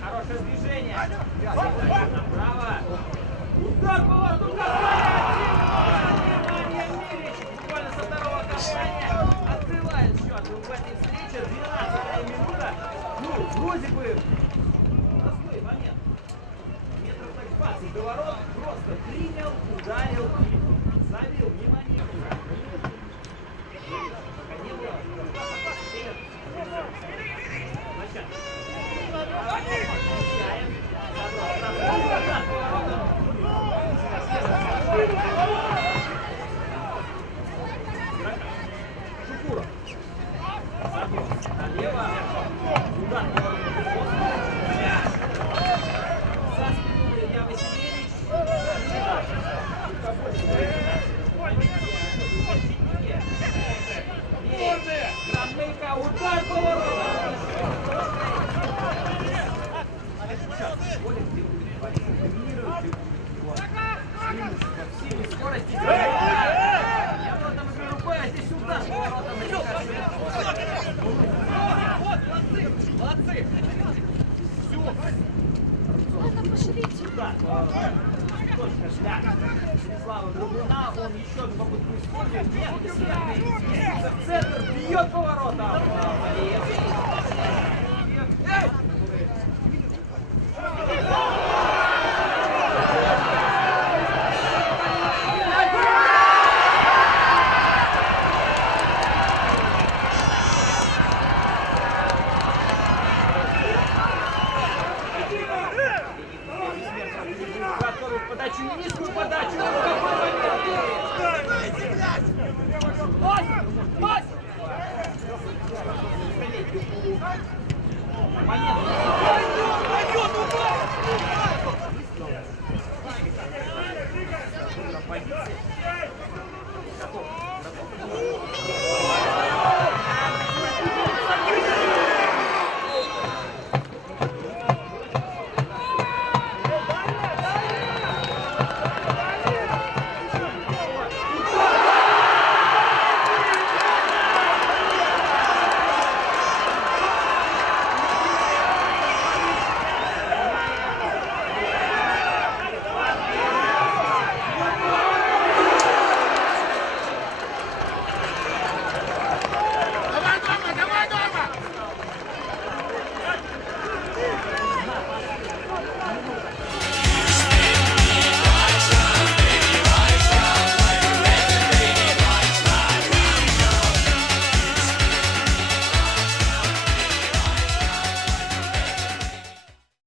Хорошее движение. Направо. Удар, поворот, удар! Внимание, Мирич. Буквально со второго касания открывает счет. В этой встрече 12-я минута. Ну, вроде бы простой момент. Метров так 20 до ворот. Просто принял, ударил и забил. Внимание. Пока не было. Шукуров. Налево. Удар. За спину Илья Васильевич. Гранмейка. Удар поворот. Скорости. Я вот там играю рукой, а здесь удар. Молодцы. Все. Ладно, пошлите. Удар. Точка для Станислава Грубуна. Он еще одну попытку использует. Нет, в центр. Бьет поворот.